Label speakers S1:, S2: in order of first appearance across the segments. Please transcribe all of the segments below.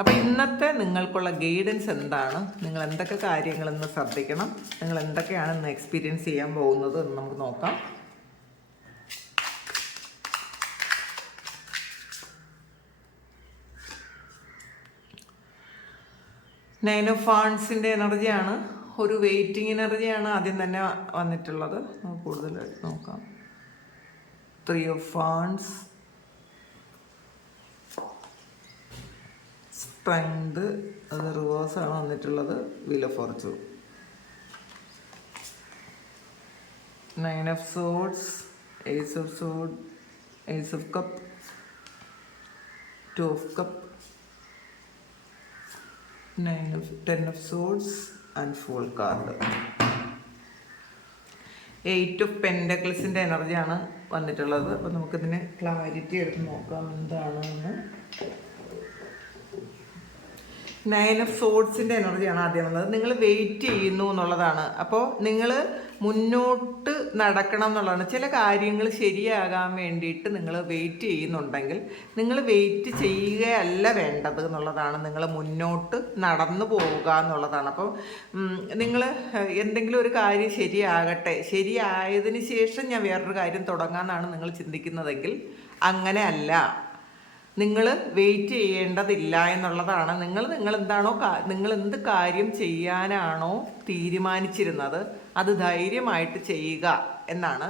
S1: അപ്പോൾ ഇന്നത്തെ നിങ്ങൾക്കുള്ള ഗൈഡൻസ് എന്താണ്? നിങ്ങൾ എന്തൊക്കെ കാര്യങ്ങൾ ഇന്ന് ശ്രദ്ധിക്കണം? നിങ്ങൾ എന്തൊക്കെയാണ് ഇന്ന് എക്സ്പീരിയൻസ് ചെയ്യാൻ പോകുന്നത് എന്ന് നമുക്ക് നോക്കാം. നയൻ ഓഫ് ഫാൺസിന്റെ എനർജിയാണ് ഒരു വെയിറ്റിംഗ് എനർജിയാണ് ആദ്യം തന്നെ വന്നിട്ടുള്ളത്. നമുക്ക് കൂടുതലായിട്ട് നോക്കാം. ത്രീ ഓഫ് ഫാൺസ് സ്ട്രെങ്ത് അത് റിവേഴ്സാണ് വന്നിട്ടുള്ളത് വില fortune nine of swords ace of sword ace of cup two of cup nine of ten of swords and fool card eight of പെൻഡക്കിൾസിന്റെ എനർജിയാണ് വന്നിട്ടുള്ളത്. അപ്പോൾ നമുക്കിതിന് ക്ലാരിറ്റി എടുത്ത് നോക്കാം. എന്താണെന്ന് നയൻ ഓഫ് സോഡ്സിന്റെ എനർജിയാണ് ആദ്യം ഉള്ളത് നിങ്ങൾ വെയിറ്റ് ചെയ്യുന്നു എന്നുള്ളതാണ്. അപ്പോൾ നിങ്ങൾ മുന്നോട്ട് നടക്കണം എന്നുള്ളതാണ്. ചില കാര്യങ്ങൾ ശരിയാകാൻ വേണ്ടിയിട്ട് നിങ്ങൾ വെയിറ്റ് ചെയ്യുന്നുണ്ടെങ്കിൽ നിങ്ങൾ വെയിറ്റ് ചെയ്യുകയല്ല വേണ്ടത് എന്നുള്ളതാണ്. നിങ്ങൾ മുന്നോട്ട് നടന്നു പോവുക എന്നുള്ളതാണ്. അപ്പോൾ നിങ്ങൾ എന്തെങ്കിലും ഒരു കാര്യം ശരിയാകട്ടെ. ശരിയായതിന് ശേഷം ഞാൻ വേറൊരു കാര്യം തുടങ്ങാമെന്നാണ് നിങ്ങൾ ചിന്തിക്കുന്നതെങ്കിൽ അങ്ങനെ അല്ല നിങ്ങൾ വെയിറ്റ് ചെയ്യേണ്ടതില്ല എന്നുള്ളതാണ്. നിങ്ങൾ നിങ്ങൾ എന്താണോ നിങ്ങൾ എന്ത് കാര്യം ചെയ്യാനാണോ തീരുമാനിച്ചിരുന്നത് അത് ധൈര്യമായിട്ട് ചെയ്യുക എന്നാണ്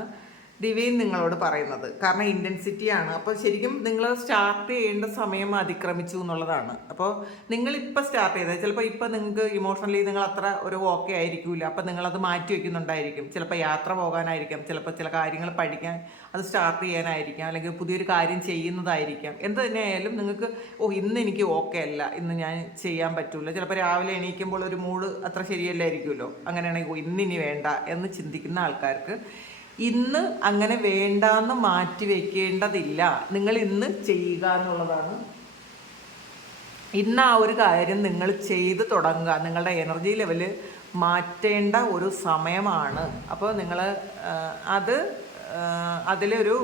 S1: ദിവീൻ നിങ്ങളോട് പറയുന്നത്. കാരണം ഇന്റൻസിറ്റിയാണ് അപ്പോൾ ശരിക്കും നിങ്ങൾ സ്റ്റാർട്ട് ചെയ്യേണ്ട സമയം അതിക്രമിച്ചു എന്നുള്ളതാണ്. അപ്പോൾ നിങ്ങളിപ്പോൾ സ്റ്റാർട്ട് ചെയ്തത് ചിലപ്പോൾ ഇപ്പോൾ നിങ്ങൾക്ക് ഇമോഷണലി നിങ്ങൾ അത്ര ഒരു ഓക്കെ ആയിരിക്കില്ല അപ്പോൾ നിങ്ങളത് മാറ്റി വയ്ക്കുന്നുണ്ടായിരിക്കും ചിലപ്പോൾ യാത്ര പോകാനായിരിക്കാം. ചിലപ്പോൾ ചില കാര്യങ്ങൾ പഠിക്കാൻ അത് സ്റ്റാർട്ട് ചെയ്യാനായിരിക്കാം. അല്ലെങ്കിൽ പുതിയൊരു കാര്യം ചെയ്യുന്നതായിരിക്കാം. എന്ത് തന്നെയായാലും നിങ്ങൾക്ക് ഓ ഇന്ന് എനിക്ക് ഓക്കെ അല്ല. ഇന്ന് ഞാൻ ചെയ്യാൻ പറ്റൂല. ചിലപ്പോൾ രാവിലെ എണീക്കുമ്പോൾ ഒരു മൂഡ് അത്ര ശരിയല്ലായിരിക്കുമല്ലോ. അങ്ങനെയാണെങ്കിൽ ഇന്നിനി വേണ്ട എന്ന് ചിന്തിക്കുന്ന ആൾക്കാർക്ക് ഇന്ന് അങ്ങനെ വേണ്ടാന്ന് മാറ്റി വെക്കേണ്ടതില്ല. നിങ്ങൾ ഇന്ന് ചെയ്യുക എന്നുള്ളതാണ്. ഇന്ന് ആ ഒരു കാര്യം നിങ്ങൾ ചെയ്ത് തുടങ്ങുക. നിങ്ങളുടെ എനർജി ലെവൽ മാറ്റേണ്ട ഒരു സമയമാണ്. അപ്പോൾ നിങ്ങൾ അത് അതിലൊരു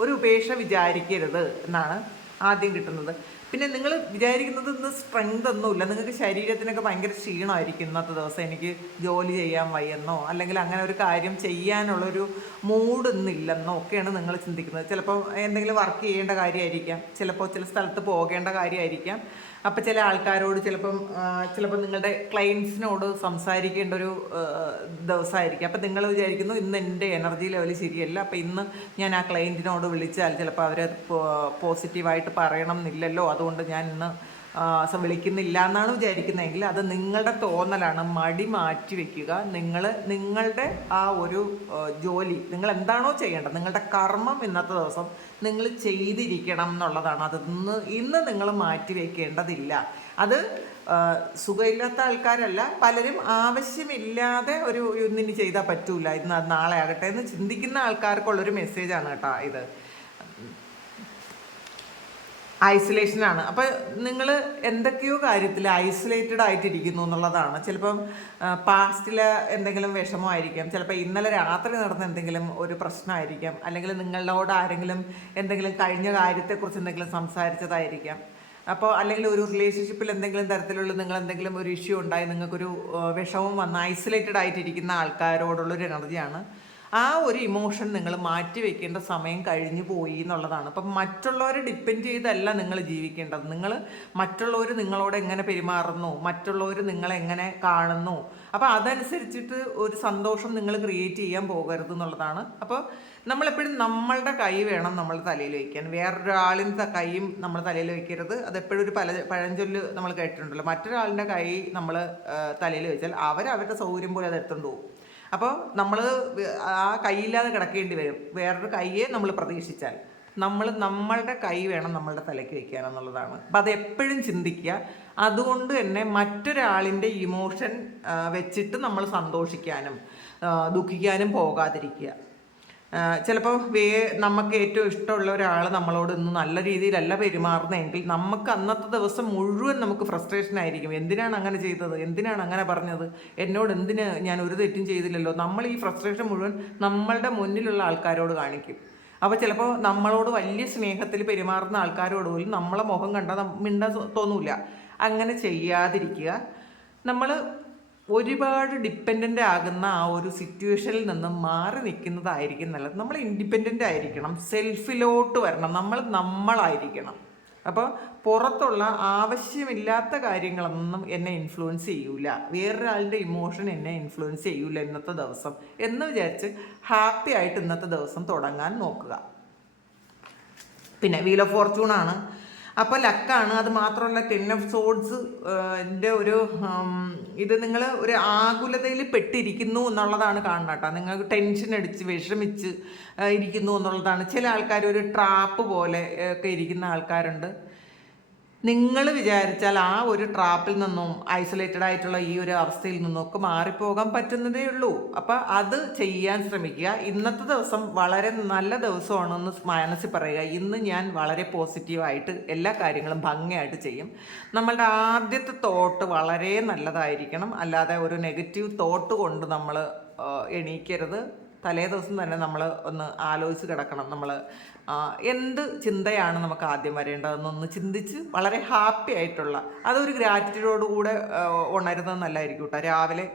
S1: ഒരു ഉപേക്ഷ വിചാരിക്കരുത് എന്നാണ് ആദ്യം കിട്ടുന്നത്. പിന്നെ നിങ്ങൾ വിചാരിക്കുന്നത് ഇന്ന് സ്ട്രെങ്ത് ഒന്നുമില്ല നിങ്ങൾക്ക് ശരീരത്തിനൊക്കെ ഭയങ്കര ക്ഷീണമായിരിക്കും ഇന്നത്തെ ദിവസം. എനിക്ക് ജോലി ചെയ്യാൻ വയ്യെന്നോ അല്ലെങ്കിൽ അങ്ങനെ ഒരു കാര്യം ചെയ്യാനുള്ളൊരു മൂഡ് ഇന്നില്ലെന്നോ ഒക്കെയാണ് നിങ്ങൾ ചിന്തിക്കുന്നത്. ചിലപ്പോൾ എന്തെങ്കിലും വർക്ക് ചെയ്യേണ്ട കാര്യമായിരിക്കാം. ചിലപ്പോൾ ചില സ്ഥലത്ത് പോകേണ്ട കാര്യമായിരിക്കാം. അപ്പോൾ ചില ആൾക്കാരോട് ചിലപ്പം ചിലപ്പോൾ നിങ്ങളുടെ ക്ലയൻസിനോട് സംസാരിക്കേണ്ട ഒരു ദിവസമായിരിക്കും അപ്പോൾ നിങ്ങൾ വിചാരിക്കുന്നു ഇന്ന് എന്റെ എനർജി ലെവൽ ശരിയല്ല. അപ്പോൾ ഇന്ന് ഞാൻ ആ ക്ലയന്റിനോട് വിളിച്ചാൽ ചിലപ്പോൾ അവർ പോസിറ്റീവായിട്ട് പറയണം എന്നില്ലല്ലോ. അതുകൊണ്ട് ഞാൻ ഇന്ന് വിളിക്കുന്നില്ല എന്നാണ് വിചാരിക്കുന്നതെങ്കിൽ അത് നിങ്ങളുടെ തോന്നലാണ്. മടി മാറ്റി വെക്കുക. നിങ്ങൾ നിങ്ങളുടെ ആ ഒരു ജോലി നിങ്ങൾ എന്താണോ ചെയ്യേണ്ടത് നിങ്ങളുടെ കർമ്മം ഇന്നത്തെ ദിവസം നിങ്ങൾ ചെയ്തിരിക്കണം എന്നുള്ളതാണ്. അത് ഇന്ന് ഇന്ന് നിങ്ങൾ മാറ്റി വെക്കേണ്ടതില്ല. അത് സുഖമില്ലാത്ത ആൾക്കാരല്ല പലരും ആവശ്യമില്ലാതെ ഒരു ഇന്നിനി ചെയ്താൽ പറ്റൂല. ഇന്ന് നാളെ ആകട്ടെ എന്ന് ചിന്തിക്കുന്ന ആൾക്കാർക്കുള്ളൊരു മെസ്സേജാണ് കേട്ടോ ഇത്. ഐസൊലേഷനാണ് അപ്പോൾ നിങ്ങൾ എന്തൊക്കെയോ കാര്യത്തിൽ ഐസൊലേറ്റഡ് ആയിട്ടിരിക്കുന്നു എന്നുള്ളതാണ്. ചിലപ്പം പാസ്റ്റിലെ എന്തെങ്കിലും വിഷമമായിരിക്കാം. ചിലപ്പോൾ ഇന്നലെ രാത്രി നടന്ന എന്തെങ്കിലും ഒരു പ്രശ്നമായിരിക്കാം. അല്ലെങ്കിൽ നിങ്ങളോട് ആരെങ്കിലും എന്തെങ്കിലും കഴിഞ്ഞ കാര്യത്തെക്കുറിച്ച് എന്തെങ്കിലും സംസാരിച്ചതായിരിക്കാം. അപ്പോൾ അല്ലെങ്കിൽ ഒരു റിലേഷൻഷിപ്പിൽ എന്തെങ്കിലും തരത്തിലുള്ള നിങ്ങൾ എന്തെങ്കിലും ഒരു ഇഷ്യൂ ഉണ്ടായി നിങ്ങൾക്കൊരു വിഷമം വന്ന് ഐസൊലേറ്റഡ് ആയിട്ടിരിക്കുന്ന ആൾക്കാരോടുള്ളൊരു എനർജിയാണ് ആ ഒരു ഇമോഷൻ നിങ്ങൾ മാറ്റി വെക്കേണ്ട സമയം കഴിഞ്ഞു പോയി എന്നുള്ളതാണ്. അപ്പം മറ്റുള്ളവരെ ഡിപ്പെൻഡ് ചെയ്തല്ല നിങ്ങൾ ജീവിക്കേണ്ടത്. നിങ്ങൾ മറ്റുള്ളവർ നിങ്ങളോട് എങ്ങനെ പെരുമാറുന്നു? മറ്റുള്ളവർ നിങ്ങളെങ്ങനെ കാണുന്നു? അപ്പോൾ അതനുസരിച്ചിട്ട് ഒരു സന്തോഷം നിങ്ങൾ ക്രിയേറ്റ് ചെയ്യാൻ പോകരുത് എന്നുള്ളതാണ്. അപ്പോൾ നമ്മളെപ്പോഴും നമ്മളുടെ കൈ വേണം നമ്മൾ തലയിൽ വയ്ക്കാൻ. വേറൊരാളിന്റെ കൈയും നമ്മൾ തലയിൽ വയ്ക്കരുത്. അതെപ്പോഴും ഒരു പല പഴഞ്ചൊല്ല് നമ്മൾ കേട്ടിട്ടുണ്ടല്ലോ. മറ്റൊരാളിന്റെ കൈ നമ്മൾ തലയിൽ വെച്ചാൽ അവരവരുടെ സൗകര്യം പോലെ അത് എടുത്തുകൊണ്ട് പോകും. അപ്പോൾ നമ്മൾ ആ കൈയില്ലാതെ കിടക്കേണ്ടി വരും. വേറൊരു കൈയെ നമ്മൾ പ്രതീക്ഷിച്ചാൽ. നമ്മൾ നമ്മളുടെ കൈ വേണം നമ്മളുടെ തലയ്ക്ക് വയ്ക്കാൻ എന്നുള്ളതാണ്. അപ്പം അത് എപ്പോഴും ചിന്തിക്കുക. അതുകൊണ്ട് തന്നെ മറ്റൊരാളിന്റെ ഇമോഷൻ വെച്ചിട്ട് നമ്മൾ സന്തോഷിക്കാനും ദുഃഖിക്കാനും പോകാതിരിക്കുക. ചിലപ്പോൾ വേ നമുക്ക് ഏറ്റവും ഇഷ്ടമുള്ള ഒരാൾ നമ്മളോട് ഇന്ന് നല്ല രീതിയിലല്ല പെരുമാറുന്നതെങ്കിൽ നമുക്ക് അന്നത്തെ ദിവസം മുഴുവൻ നമുക്ക് ഫ്രസ്ട്രേഷൻ ആയിരിക്കും. എന്തിനാണ് അങ്ങനെ ചെയ്തത്? എന്തിനാണ് അങ്ങനെ പറഞ്ഞത്? എന്നോട് എന്തിന് ഞാൻ ഒരു തെറ്റും ചെയ്തില്ലല്ലോ? നമ്മൾ ഈ ഫ്രസ്ട്രേഷൻ മുഴുവൻ നമ്മളുടെ മുന്നിലുള്ള ആൾക്കാരോട് കാണിക്കും. അപ്പോൾ ചിലപ്പോൾ നമ്മളോട് വലിയ സ്നേഹത്തിൽ പെരുമാറുന്ന ആൾക്കാരോട് പോലും നമ്മളെ മുഖം കണ്ടാൽ മിണ്ടാൻ തോന്നൂല. അങ്ങനെ ചെയ്യാതിരിക്കുക. നമ്മൾ ഒരുപാട് ഡിപ്പെൻഡന്റ് ആകുന്ന ആ ഒരു സിറ്റുവേഷനിൽ നിന്ന് മാറി നിൽക്കുന്നതായിരിക്കും നല്ലത്. നമ്മൾ ഇൻഡിപെൻഡന്റ് ആയിരിക്കണം. സെൽഫിലോട്ട് വരണം. നമ്മൾ നമ്മളായിരിക്കണം. അപ്പോൾ പുറത്തുള്ള ആവശ്യമില്ലാത്ത കാര്യങ്ങളൊന്നും എന്നെ ഇൻഫ്ലുവൻസ് ചെയ്യൂല. വേറൊരാളുടെ ഇമോഷൻ എന്നെ ഇൻഫ്ലുവൻസ് ചെയ്യൂല ഇന്നത്തെ ദിവസം എന്ന് വിചാരിച്ച് ഹാപ്പി ആയിട്ട് ഇന്നത്തെ ദിവസം തുടങ്ങാൻ നോക്കുക. പിന്നെ വീൽ ഓഫ് ഫോർച്യൂൺ ആണ്. അപ്പോൾ ലക്കാണ്. അത് മാത്രമല്ല ടെൻ ഓഫ് സോഡ്സ് എന്റെ ഒരു ഇത് നിങ്ങൾ ഒരു ആകുലതയിൽ പെട്ടിരിക്കുന്നു എന്നുള്ളതാണ് കാണുന്നത് കേട്ടോ. നിങ്ങൾക്ക് ടെൻഷൻ അടിച്ച് വിഷമിച്ച് ഇരിക്കുന്നു എന്നുള്ളതാണ്. ചില ആൾക്കാർ ഒരു ട്രാപ്പ് പോലെ ഒക്കെ ഇരിക്കുന്ന ആൾക്കാരുണ്ട്. നിങ്ങൾ വിചാരിച്ചാൽ ആ ഒരു ട്രാപ്പിൽ നിന്നും ഐസൊലേറ്റഡ് ആയിട്ടുള്ള ഈ ഒരു അവസ്ഥയിൽ നിന്നും ഒക്കെ മാറിപ്പോകാൻ പറ്റുന്നതേ ഉള്ളൂ. അപ്പം അത് ചെയ്യാൻ ശ്രമിക്കുക. ഇന്നത്തെ ദിവസം വളരെ നല്ല ദിവസമാണെന്ന് മനസ്സിൽ പറയുക. ഇന്ന് ഞാൻ വളരെ പോസിറ്റീവായിട്ട് എല്ലാ കാര്യങ്ങളും ഭംഗിയായിട്ട് ചെയ്യും. നമ്മളുടെ ആദ്യത്തെ തോട്ട് വളരെ നല്ലതായിരിക്കണം. അല്ലാതെ ഒരു നെഗറ്റീവ് തോട്ട് കൊണ്ട് നമ്മൾ എണീക്കരുത്. തലേ ദിവസം തന്നെ നമ്മൾ ഒന്ന് ആലോചിച്ച് കിടക്കണം. നമ്മൾ എന്ത് ചിന്തയാണ് നമുക്ക് ആദ്യം വരേണ്ടതെന്നൊന്ന് ചിന്തിച്ച് വളരെ ഹാപ്പി ആയിട്ടുള്ള അതൊരു ഗ്രാറ്റിറ്റ്യൂഡോടുകൂടെ ഉണരുന്നത് നല്ലതായിരിക്കും കേട്ടോ. രാവിലെ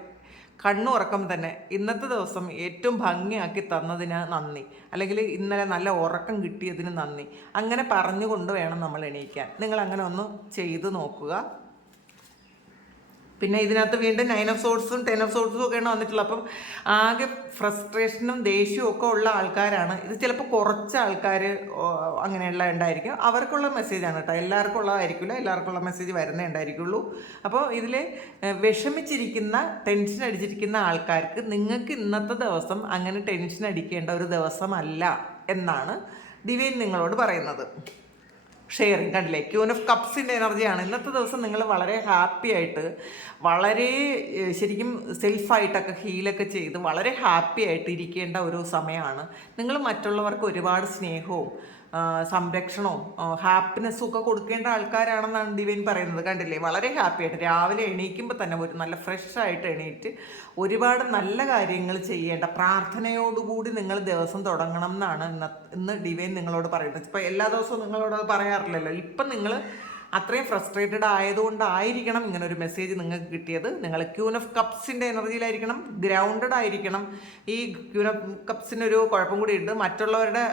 S1: കണ്ണുറക്കം തന്നെ ഇന്നത്തെ ദിവസം ഏറ്റവും ഭംഗിയാക്കി തന്നതിന് നന്ദി. അല്ലെങ്കിൽ ഇന്നലെ നല്ല ഉറക്കം കിട്ടിയതിന് നന്ദി. അങ്ങനെ പറഞ്ഞുകൊണ്ട് വേണം നമ്മൾ എണീക്കാൻ. നിങ്ങൾ അങ്ങനെ ഒന്ന് ചെയ്തു നോക്കുക. പിന്നെ ഇതിനകത്ത് വീണ്ടും നയൻ ഓഫ് സോഡ്സും ടെൻ ഓഫ് സോഡ്സും ഒക്കെയാണ് വന്നിട്ടുള്ളത്. അപ്പം ആകെ ഫ്രസ്ട്രേഷനും ദേഷ്യവും ഒക്കെ ഉള്ള ആൾക്കാരാണ്. ഇത് ചിലപ്പോൾ കുറച്ച് ആൾക്കാർ അങ്ങനെയുള്ള ഉണ്ടായിരിക്കും. അവർക്കുള്ള മെസ്സേജാണ് കേട്ടോ. എല്ലാവർക്കും ഉള്ളതായിരിക്കില്ല എല്ലാവർക്കും ഉള്ള മെസ്സേജ് വരുന്നേ ഉണ്ടായിരിക്കുള്ളൂ. അപ്പോൾ ഇതിൽ വിഷമിച്ചിരിക്കുന്ന ടെൻഷൻ അടിച്ചിരിക്കുന്ന ആൾക്കാർക്ക് നിങ്ങൾക്ക് ഇന്നത്തെ ദിവസം അങ്ങനെ ടെൻഷൻ അടിക്കേണ്ട ഒരു ദിവസമല്ല എന്നാണ് ദിവ്യൻ നിങ്ങളോട് പറയുന്നത്. ഷെയറിങ് കണ്ടില്ലേ? ക്യൂൻ ഓഫ് കപ്സിന്റെ എനർജിയാണ്. ഇന്നത്തെ ദിവസം നിങ്ങൾ വളരെ ഹാപ്പി ആയിട്ട് വളരെ ശരിക്കും സെൽഫായിട്ടൊക്കെ ഹീലൊക്കെ ചെയ്ത് വളരെ ഹാപ്പി ആയിട്ട് ഇരിക്കേണ്ട ഒരു സമയമാണ്. നിങ്ങൾ മറ്റുള്ളവർക്ക് ഒരുപാട് സ്നേഹവും സംരക്ഷണവും ഹാപ്പിനെസ്സും ഒക്കെ കൊടുക്കേണ്ട ആൾക്കാരാണെന്നാണ് ഡിവൈൻ പറയുന്നത്. കണ്ടില്ലേ? വളരെ ഹാപ്പി ആയിട്ട് രാവിലെ എണീക്കുമ്പോൾ തന്നെ ഒരു നല്ല ഫ്രഷ് ആയിട്ട് എണീറ്റ് ഒരുപാട് നല്ല കാര്യങ്ങൾ ചെയ്യേണ്ട പ്രാർത്ഥനയോടുകൂടി നിങ്ങൾ ദിവസം തുടങ്ങണം എന്നാണ് ഇന്ന് ഇന്ന് ഡിവൈൻ നിങ്ങളോട് പറയുന്നത്. ഇപ്പം എല്ലാ ദിവസവും നിങ്ങളോട് പറയാറില്ലല്ലോ. ഇപ്പം നിങ്ങൾ അത്രയും ഫ്രസ്ട്രേറ്റഡ് ആയതുകൊണ്ടായിരിക്കണം ഇങ്ങനെ ഒരു മെസ്സേജ് നിങ്ങൾക്ക് കിട്ടിയത്. നിങ്ങൾ ക്യൂൻ ഓഫ് കപ്സിന്റെ എനർജിയിലായിരിക്കണം ഗ്രൗണ്ടഡ് ആയിരിക്കണം. ഈ ക്യൂൻ ഓഫ് കപ്സിനൊരു കുഴപ്പം കൂടി ഉണ്ട്. മറ്റുള്ളവരുടെ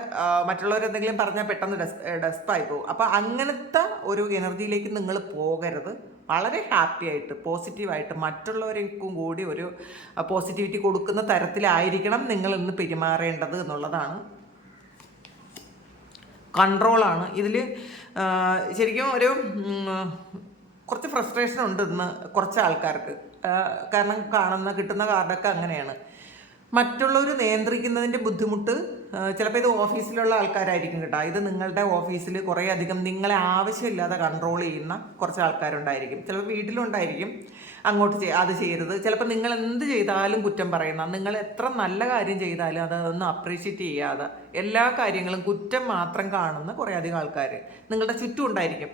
S1: മറ്റുള്ളവരെന്തെങ്കിലും പറഞ്ഞാൽ പെട്ടെന്ന് ഡെസ് ഡെസ്പായി പോകും. അപ്പോൾ അങ്ങനത്തെ ഒരു എനർജിയിലേക്ക് നിങ്ങൾ പോകരുത്. വളരെ ഹാപ്പി ആയിട്ട് പോസിറ്റീവായിട്ട് മറ്റുള്ളവർക്കും കൂടി ഒരു പോസിറ്റിവിറ്റി കൊടുക്കുന്ന തരത്തിലായിരിക്കണം നിങ്ങൾ ഇന്ന് പെരുമാറേണ്ടത് എന്നുള്ളതാണ്. കൺട്രോളാണ് ഇതിൽ ശരിക്കും ഒരു കുറച്ച് ഫ്രസ്ട്രേഷൻ ഉണ്ട് ഇന്ന് കുറച്ച് ആൾക്കാർക്ക്. കാരണം കാണുന്ന കിട്ടുന്ന കാർഡൊക്കെ അങ്ങനെയാണ്. മറ്റുള്ളവർ നിയന്ത്രിക്കുന്നതിന്റെ ബുദ്ധിമുട്ട് ചിലപ്പോൾ ഇത് ഓഫീസിലുള്ള ആൾക്കാരായിരിക്കും കേട്ടോ. ഇത് നിങ്ങളുടെ ഓഫീസിൽ കുറേ അധികം നിങ്ങളെ ആവശ്യമില്ലാതെ കൺട്രോൾ ചെയ്യുന്ന കുറച്ച് ആൾക്കാരുണ്ടായിരിക്കും. ചിലപ്പോൾ വീട്ടിലുണ്ടായിരിക്കും. അങ്ങോട്ട് അത് ചെയ്യരുത്. ചിലപ്പോൾ നിങ്ങൾ എന്ത് ചെയ്താലും കുറ്റം പറയുന്ന നിങ്ങൾ എത്ര നല്ല കാര്യം ചെയ്താലും അത് അതൊന്നും അപ്രീഷിയേറ്റ് ചെയ്യാതെ എല്ലാ കാര്യങ്ങളും കുറ്റം മാത്രം കാണുന്ന കുറേ അധികം ആൾക്കാർ നിങ്ങളുടെ ചുറ്റും ഉണ്ടായിരിക്കും.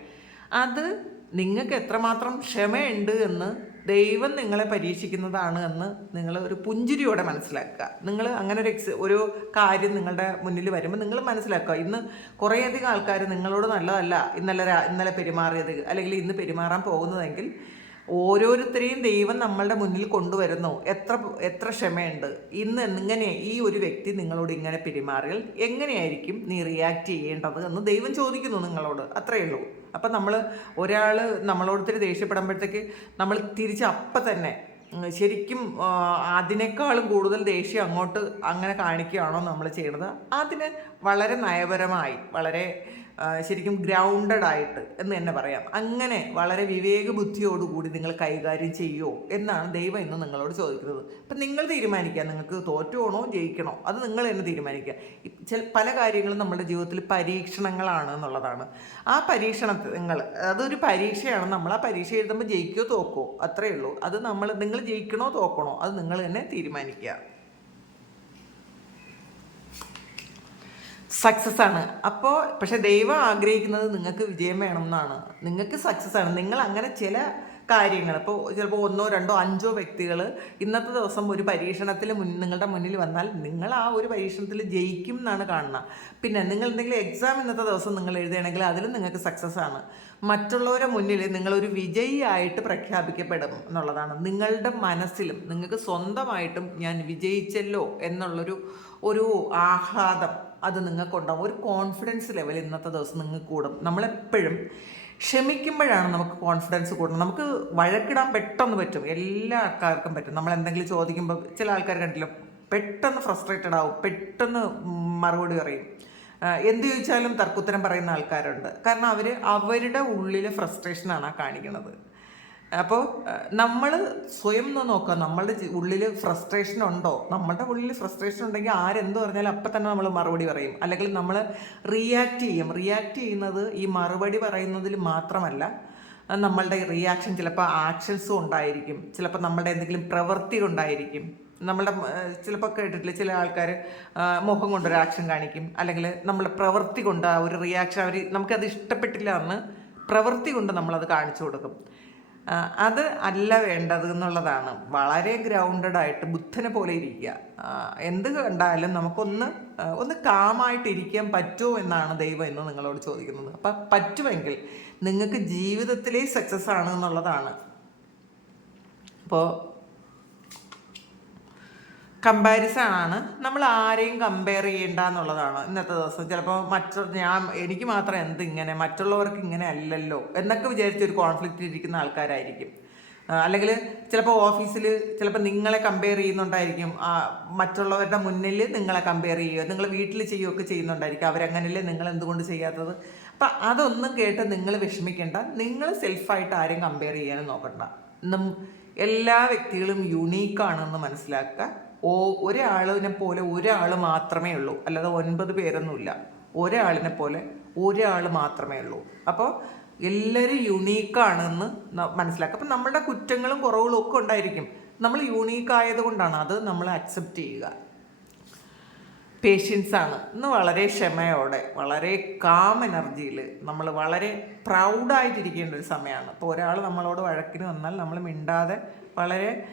S1: അത് നിങ്ങൾക്ക് എത്രമാത്രം ക്ഷമയുണ്ട് എന്ന് ദൈവം നിങ്ങളെ പരീക്ഷിക്കുന്നതാണ് എന്ന് നിങ്ങൾ ഒരു പുഞ്ചിരിയോടെ മനസ്സിലാക്കുക. നിങ്ങൾ അങ്ങനെ ഒരു എക്സ് ഒരു കാര്യം നിങ്ങളുടെ മുന്നിൽ വരുമ്പോൾ നിങ്ങൾ മനസ്സിലാക്കുക. ഇന്ന് കുറേയധികം ആൾക്കാർ നിങ്ങളോട് നല്ലതല്ല ഇന്നലെ ഇന്നലെ പെരുമാറിയത് അല്ലെങ്കിൽ ഇന്ന് പെരുമാറാൻ പോകുന്നതെങ്കിൽ ഓരോരുത്തരെയും ദൈവം നമ്മളുടെ മുന്നിൽ കൊണ്ടുവരുന്നു. എത്ര എത്ര ക്ഷമയുണ്ട്. ഇന്ന് എങ്ങനെ ഈ ഒരു വ്യക്തി നിങ്ങളോട് ഇങ്ങനെ പെരുമാറിയാൽ എങ്ങനെയായിരിക്കും നീ റിയാക്ട് ചെയ്യേണ്ടത് എന്ന് ദൈവം ചോദിക്കുന്നു നിങ്ങളോട്. അത്രയേ ഉള്ളൂ. അപ്പം നമ്മൾ ഒരാൾ നമ്മളോടൊത്തിരി ദേഷ്യപ്പെടുമ്പോഴത്തേക്ക് നമ്മൾ തിരിച്ച് അപ്പം തന്നെ ശരിക്കും അതിനേക്കാളും കൂടുതൽ ദേഷ്യം അങ്ങോട്ട് അങ്ങനെ കാണിക്കുകയാണോ നമ്മൾ ചെയ്യുന്നത് അതിന് വളരെ നയപരമായി വളരെ ശരിക്കും ഗ്രൗണ്ടഡ് ആയിട്ട് എന്ന് തന്നെ പറയാം. അങ്ങനെ വളരെ വിവേക ബുദ്ധിയോടുകൂടി നിങ്ങൾ കൈകാര്യം ചെയ്യുമോ എന്നാണ് ദൈവം ഇന്ന് നിങ്ങളോട് ചോദിക്കുന്നത്. അപ്പം നിങ്ങൾ തീരുമാനിക്കുക നിങ്ങൾക്ക് തോറ്റുപോണോ ജയിക്കണോ? അത് നിങ്ങൾ തന്നെ തീരുമാനിക്കുക. ചില പല കാര്യങ്ങളും നമ്മുടെ ജീവിതത്തിൽ പരീക്ഷണങ്ങളാണ് എന്നുള്ളതാണ്. ആ പരീക്ഷണത്തിൽ നിങ്ങൾ അതൊരു പരീക്ഷയാണ്. നമ്മൾ ആ പരീക്ഷ എഴുതുമ്പോൾ ജയിക്കോ തോക്കോ അത്രയേ ഉള്ളൂ. അത് നമ്മൾ നിങ്ങൾ ജയിക്കണോ തോക്കണോ? അത് നിങ്ങൾ തന്നെ തീരുമാനിക്കുക. സക്സസ് ആണ്. അപ്പോൾ പക്ഷെ ദൈവം ആഗ്രഹിക്കുന്നത് നിങ്ങൾക്ക് വിജയം വേണം എന്നാണ് നിങ്ങൾക്ക് സക്സസ് ആണ്. നിങ്ങൾ അങ്ങനെ ചില കാര്യങ്ങൾ ഇപ്പോൾ ചിലപ്പോൾ ഒന്നോ രണ്ടോ അഞ്ചോ വ്യക്തികൾ ഇന്നത്തെ ദിവസം ഒരു പരീക്ഷണത്തിൽ മുൻ നിങ്ങളുടെ മുന്നിൽ വന്നാൽ നിങ്ങൾ ആ ഒരു പരീക്ഷണത്തിൽ ജയിക്കും എന്നാണ് കാണുന്നത്. പിന്നെ നിങ്ങൾ എന്തെങ്കിലും എക്സാം ഇന്നത്തെ ദിവസം നിങ്ങൾ എഴുതുകയാണെങ്കിൽ അതിലും നിങ്ങൾക്ക് സക്സസ് ആണ്. മറ്റുള്ളവരെ മുന്നിൽ നിങ്ങളൊരു വിജയിയായിട്ട് പ്രഖ്യാപിക്കപ്പെടും എന്നുള്ളതാണ്. നിങ്ങളുടെ മനസ്സിലും നിങ്ങൾക്ക് സ്വന്തമായിട്ടും ഞാൻ വിജയിച്ചല്ലോ എന്നുള്ളൊരു ഒരു ആഹ്ലാദം അത് നിങ്ങൾക്കുണ്ടാവും. ഒരു കോൺഫിഡൻസ് ലെവൽ ഇന്നത്തെ ദിവസം നിങ്ങൾക്ക് കൂടും. നമ്മളെപ്പോഴും ക്ഷമിക്കുമ്പോഴാണ് നമുക്ക് കോൺഫിഡൻസ് കൂടുന്നത്. നമുക്ക് വഴക്കിടാൻ പെട്ടെന്ന് പറ്റും. എല്ലാ ആൾക്കാർക്കും പറ്റും. നമ്മൾ എന്തെങ്കിലും ചോദിക്കുമ്പോൾ ചില ആൾക്കാർ കണ്ടില്ല പെട്ടെന്ന് ഫ്രസ്ട്രേറ്റഡ് ആവും. പെട്ടെന്ന് മറുപടി പറയും. എന്ത് ചോദിച്ചാലും തർക്കുത്തരം പറയുന്ന ആൾക്കാരുണ്ട്. കാരണം അവർ അവരുടെ ഉള്ളിലെ ഫ്രസ്ട്രേഷനാണ് കാണിക്കുന്നത്. അപ്പോൾ നമ്മൾ സ്വയം ഒന്ന് നോക്കുക നമ്മളുടെ ഉള്ളിൽ ഫ്രസ്ട്രേഷൻ ഉണ്ടോ? നമ്മളുടെ ഉള്ളിൽ ഫ്രസ്ട്രേഷൻ ഉണ്ടെങ്കിൽ ആരെന്ത് പറഞ്ഞാലും അപ്പം തന്നെ നമ്മൾ മറുപടി പറയും. അല്ലെങ്കിൽ നമ്മൾ റിയാക്ട് ചെയ്യും. റിയാക്ട് ചെയ്യുന്നത് ഈ മറുപടി പറയുന്നതിൽ മാത്രമല്ല നമ്മളുടെ റിയാക്ഷൻ ചിലപ്പോൾ ആക്ഷൻസും ഉണ്ടായിരിക്കും. ചിലപ്പോൾ നമ്മളുടെ എന്തെങ്കിലും പ്രവൃത്തി ഉണ്ടായിരിക്കും. നമ്മളുടെ ചിലപ്പോൾ കേട്ടിട്ടില്ല? ചില ആൾക്കാർ മുഖം കൊണ്ടൊരു ആക്ഷൻ കാണിക്കും. അല്ലെങ്കിൽ നമ്മളെ പ്രവൃത്തി കൊണ്ട് ആ ഒരു റിയാക്ഷൻ അവർ നമുക്കത് ഇഷ്ടപ്പെട്ടില്ല എന്ന് പ്രവൃത്തി കൊണ്ട് നമ്മളത് കാണിച്ചു കൊടുക്കും. അത് അല്ല വേണ്ടത് എന്നുള്ളതാണ്. വളരെ ഗ്രൗണ്ടഡ് ആയിട്ട് ബുദ്ധനെ പോലെ ഇരിക്കുക. എന്ത് കണ്ടാലും നമുക്കൊന്ന് ഒന്ന് കാമായിട്ടിരിക്കാൻ പറ്റുമോ എന്നാണ് ദൈവം എന്ന് നിങ്ങളോട് ചോദിക്കുന്നത്. അപ്പം പറ്റുമെങ്കിൽ നിങ്ങൾക്ക് ജീവിതത്തിലേ സക്സസ് ആണ് എന്നുള്ളതാണ്. അപ്പോൾ കമ്പാരിസൺ ആണ് നമ്മൾ ആരെയും കമ്പയർ ചെയ്യേണ്ട എന്നുള്ളതാണ് ഇന്നത്തെ ദിവസം. ചിലപ്പോൾ മറ്റു ഞാൻ എനിക്ക് മാത്രം എന്ത് ഇങ്ങനെ മറ്റുള്ളവർക്ക് ഇങ്ങനെ അല്ലല്ലോ എന്നൊക്കെ വിചാരിച്ച് ഒരു കോൺഫ്ലിക്റ്റ് ഇരിക്കുന്ന ആൾക്കാരായിരിക്കും. അല്ലെങ്കിൽ ചിലപ്പോൾ ഓഫീസിൽ ചിലപ്പോൾ നിങ്ങളെ കമ്പയർ ചെയ്യുന്നുണ്ടായിരിക്കും. മറ്റുള്ളവരുടെ മുന്നിൽ നിങ്ങളെ കമ്പയർ ചെയ്യുക നിങ്ങൾ വീട്ടിൽ ചെയ്യുകയൊക്കെ ചെയ്യുന്നുണ്ടായിരിക്കും. അവരങ്ങനെയല്ലേ നിങ്ങൾ എന്തുകൊണ്ട് ചെയ്യാത്തത്? അപ്പം അതൊന്നും കേട്ട് നിങ്ങൾ വിഷമിക്കേണ്ട. നിങ്ങൾ സെൽഫായിട്ട് ആരെയും കമ്പയർ ചെയ്യാനും നോക്കണ്ട. എല്ലാ വ്യക്തികളും യുണീക്കാണെന്ന് മനസ്സിലാക്കുക. ഓ ഒരാളിനെ പോലെ ഒരാൾ മാത്രമേ ഉള്ളൂ. അല്ലാതെ ഒൻപത് പേരൊന്നുമില്ല. ഒരാളിനെ പോലെ ഒരാൾ മാത്രമേ ഉള്ളൂ. അപ്പോൾ എല്ലാവരും യുണീക്കാണെന്ന് മനസ്സിലാക്കുക. അപ്പം നമ്മളുടെ കുറ്റങ്ങളും കുറവുകളും ഒക്കെ ഉണ്ടായിരിക്കും. നമ്മൾ യുണീക്ക് ആയതുകൊണ്ടാണ് അത് നമ്മൾ അക്സെപ്റ്റ് ചെയ്യുക. പേഷ്യൻസ് ആണ്. ഇന്ന് വളരെ ക്ഷമയോടെ വളരെ കാം എനർജിയിൽ നമ്മൾ വളരെ പ്രൗഡായിട്ടിരിക്കേണ്ട ഒരു സമയമാണ്. ഇപ്പോൾ ഒരാൾ നമ്മളോട് വഴക്കിന് വന്നാൽ നമ്മൾ മിണ്ടാതെ വളരെ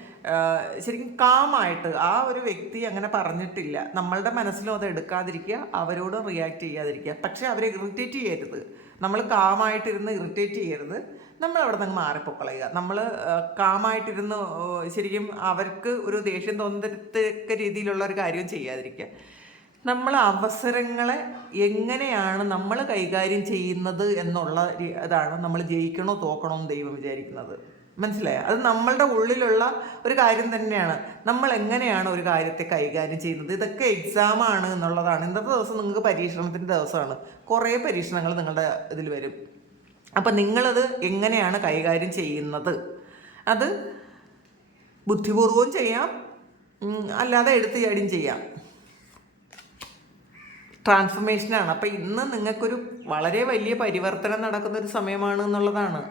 S1: ശരിക്കും കാമായിട്ട് ആ ഒരു വ്യക്തി അങ്ങനെ പറഞ്ഞിട്ടില്ല. നമ്മളുടെ മനസ്സിലും അത് എടുക്കാതിരിക്കുക അവരോട് റിയാക്ട് ചെയ്യാതിരിക്കുക. പക്ഷേ അവരെ ഇറിറ്റേറ്റ് ചെയ്യരുത്. നമ്മൾ കാമായിട്ടിരുന്ന് ഇറിറ്റേറ്റ് ചെയ്യരുത്. നമ്മൾ അവിടെ നിന്ന് മാറിപ്പൊക്കളയുക നമ്മൾ കാമായിട്ടിരുന്ന് ശരിക്കും അവർക്ക് ഒരു ദേഷ്യം തോന്നത്തക്ക രീതിയിലുള്ള ഒരു കാര്യവും ചെയ്യാതിരിക്കുക. നമ്മൾ അവസരങ്ങളെ എങ്ങനെയാണ് നമ്മൾ കൈകാര്യം ചെയ്യുന്നത് എന്നുള്ള ഇതാണ് നമ്മൾ ജയിക്കണോ തോക്കണോ എന്ന് ദൈവം വിചാരിക്കുന്നത്. മനസ്സിലായോ? അത് നമ്മളുടെ ഉള്ളിലുള്ള ഒരു കാര്യം തന്നെയാണ്. നമ്മൾ എങ്ങനെയാണ് ഒരു കാര്യത്തെ കൈകാര്യം ചെയ്യുന്നത്? ഇതൊക്കെ എക്സാം ആണ് എന്നുള്ളതാണ്. ഇന്നത്തെ ദിവസം നിങ്ങൾക്ക് പരീക്ഷണത്തിന്റെ ദിവസമാണ്. കുറേ പരീക്ഷണങ്ങൾ നിങ്ങളുടെ ഇതിൽ വരും. അപ്പം നിങ്ങളത് എങ്ങനെയാണ് കൈകാര്യം ചെയ്യുന്നത്? അത് ബുദ്ധിപൂർവവും ചെയ്യാം. അല്ലാതെ എടുത്തു ചാടിയും ചെയ്യാം. ട്രാൻസ്ഫർമേഷനാണ് അപ്പം ഇന്ന് നിങ്ങൾക്കൊരു വളരെ വലിയ പരിവർത്തനം നടക്കുന്ന ഒരു സമയമാണ് എന്നുള്ളതാണ്.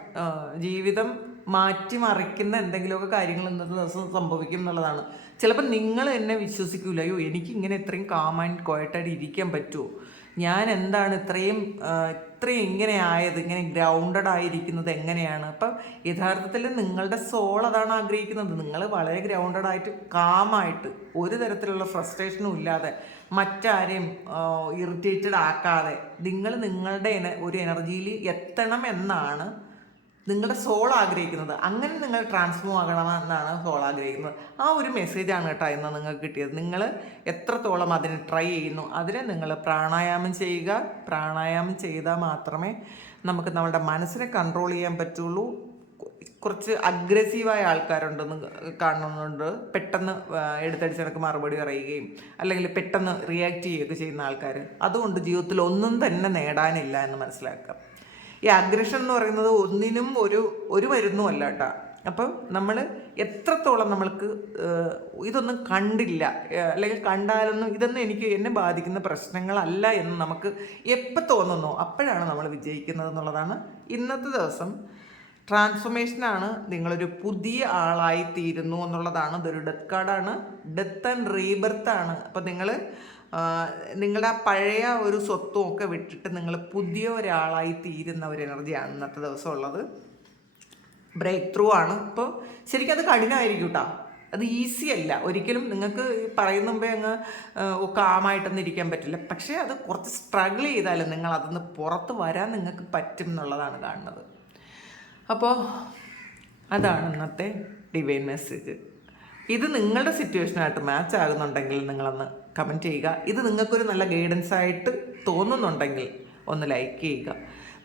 S1: ജീവിതം മാറ്റിമറിക്കുന്ന എന്തെങ്കിലുമൊക്കെ കാര്യങ്ങൾ ഇന്നത്തെ ദിവസം സംഭവിക്കും എന്നുള്ളതാണ്. ചിലപ്പോൾ നിങ്ങൾ എന്നെ വിശ്വസിക്കില്ല അയ്യോ എനിക്ക് ഇങ്ങനെ ഇത്രയും കാം ആൻഡ് ക്വയറ്റായിട്ട് ഇരിക്കാൻ പറ്റുമോ ഞാൻ എന്താണ് ഇത്രയും ഇത്രയും ഇങ്ങനെ ആയത് ഇങ്ങനെ ഗ്രൗണ്ടഡ് ആയിരിക്കുന്നത് എങ്ങനെയാണ്? അപ്പം യഥാർത്ഥത്തിൽ നിങ്ങളുടെ സോൾ അതാണ് ആഗ്രഹിക്കുന്നത്. നിങ്ങൾ വളരെ ഗ്രൗണ്ടഡ് ആയിട്ട് കാമായിട്ട് ഒരു തരത്തിലുള്ള ഫ്രസ്ട്രേഷനും ഇല്ലാതെ മറ്റാരെയും ഇറിറ്റേറ്റഡ് ആക്കാതെ നിങ്ങൾ നിങ്ങളുടെ ഒരു എനർജിയിൽ എത്തണം എന്നാണ് നിങ്ങളുടെ സോൾ ആഗ്രഹിക്കുന്നത്. അങ്ങനെ നിങ്ങൾ ട്രാൻസ്ഫോം ആകണമെന്നാണ് സോൾ ആഗ്രഹിക്കുന്നത്. ആ ഒരു മെസ്സേജാണ് കേട്ടോ ഇന്ന് നിങ്ങൾക്ക് കിട്ടിയത്. നിങ്ങൾ എത്രത്തോളം അതിന് ട്രൈ ചെയ്യുന്നു അതിനെ നിങ്ങൾ പ്രാണായാമം ചെയ്യുക. പ്രാണായാമം ചെയ്താൽ മാത്രമേ നമുക്ക് നമ്മുടെ മനസ്സിനെ കൺട്രോൾ ചെയ്യാൻ പറ്റുള്ളൂ. കുറച്ച് അഗ്രസീവായ ആൾക്കാരുണ്ടെന്ന് കാണുന്നുണ്ട്. പെട്ടെന്ന് എടുത്തടിച്ചിടക്ക് എടുത്തടിച്ച് മറുപടി പറയുകയും അല്ലെങ്കിൽ പെട്ടെന്ന് റിയാക്ട് ചെയ്യുകയൊക്കെ ചെയ്യുന്ന ആൾക്കാർ അതുകൊണ്ട് ജീവിതത്തിൽ ഒന്നും തന്നെ നേടാനില്ല എന്ന് മനസ്സിലാക്കാം ഈ അഗ്രഷൻ എന്ന് പറയുന്നത് ഒന്നിനും ഒരു ഒരു മരുന്നും അല്ല കേട്ടോ. അപ്പം നമ്മൾ എത്രത്തോളം നമ്മൾക്ക് ഇതൊന്നും കണ്ടില്ല. അല്ലെങ്കിൽ കണ്ടാലൊന്നും ഇതൊന്നും എനിക്ക് എന്നെ ബാധിക്കുന്ന പ്രശ്നങ്ങളല്ല എന്ന് നമുക്ക് എപ്പോൾ തോന്നുന്നു അപ്പോഴാണ് നമ്മൾ വിജയിക്കുന്നത് എന്നുള്ളതാണ് ഇന്നത്തെ ദിവസം. ട്രാൻസ്ഫോർമേഷനാണ് നിങ്ങളൊരു പുതിയ ആളായി തീരുന്നു എന്നുള്ളതാണ്. ഇതൊരു ഡെത്ത് കാർഡാണ്. ഡെത്ത് ആൻഡ് റീബർത്ത് ആണ്. അപ്പം നിങ്ങൾ നിങ്ങളുടെ പഴയ ഒരു സ്വത്തും ഒക്കെ വിട്ടിട്ട് നിങ്ങൾ പുതിയ ഒരാളായി തീരുന്ന ഒരു എനർജിയാണ് ഇന്നത്തെ ദിവസം ഉള്ളത്. ബ്രേക്ക് ത്രൂ ആണ്. ഇപ്പോൾ ശരിക്കും അത് കഠിനമായിരിക്കും കേട്ടോ അത് ഈസി അല്ല. ഒരിക്കലും നിങ്ങൾക്ക് പറയുന്ന മുമ്പേ അങ്ങ് കാമായിട്ടൊന്നും ഇരിക്കാൻ പറ്റില്ല. പക്ഷേ അത് കുറച്ച് സ്ട്രഗിൾ ചെയ്താലും നിങ്ങൾ അതിന്ന് പുറത്ത് വരാൻ നിങ്ങൾക്ക് പറ്റും എന്നുള്ളതാണ് കാണുന്നത്. അപ്പോൾ അതാണ് ഇന്നത്തെ ഡിവൈൻ മെസ്സേജ് ഇത് നിങ്ങളുടെ സിറ്റുവേഷനായിട്ട് മാച്ച് ആകുന്നുണ്ടെങ്കിൽ നിങ്ങളൊന്ന് കമന്റ് ചെയ്യുക. ഇത് നിങ്ങൾക്കൊരു നല്ല ഗൈഡൻസ് ആയിട്ട് തോന്നുന്നുണ്ടെങ്കിൽ ഒന്ന് ലൈക്ക് ചെയ്യുക.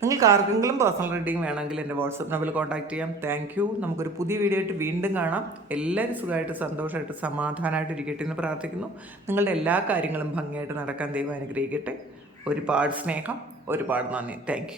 S1: നിങ്ങൾക്ക് ആർക്കെങ്കിലും പേഴ്സണൽ റീഡിങ് വേണമെങ്കിൽ എന്റെ വാട്സപ്പ് നമ്പറിൽ കോൺടാക്ട് ചെയ്യാം. താങ്ക് യു നമുക്കൊരു പുതിയ വീഡിയോ ആയിട്ട് വീണ്ടും കാണാം. എല്ലാവരും സുഖമായിട്ട് സന്തോഷമായിട്ട് സമാധാനമായിട്ട് ഇരിക്കട്ടെ എന്ന് പ്രാർത്ഥിക്കുന്നു. നിങ്ങളുടെ എല്ലാ കാര്യങ്ങളും ഭംഗിയായിട്ട് നടക്കാൻ ദൈവം അനുഗ്രഹിക്കട്ടെ. ഒരുപാട് സ്നേഹം ഒരുപാട് നന്ദി. താങ്ക്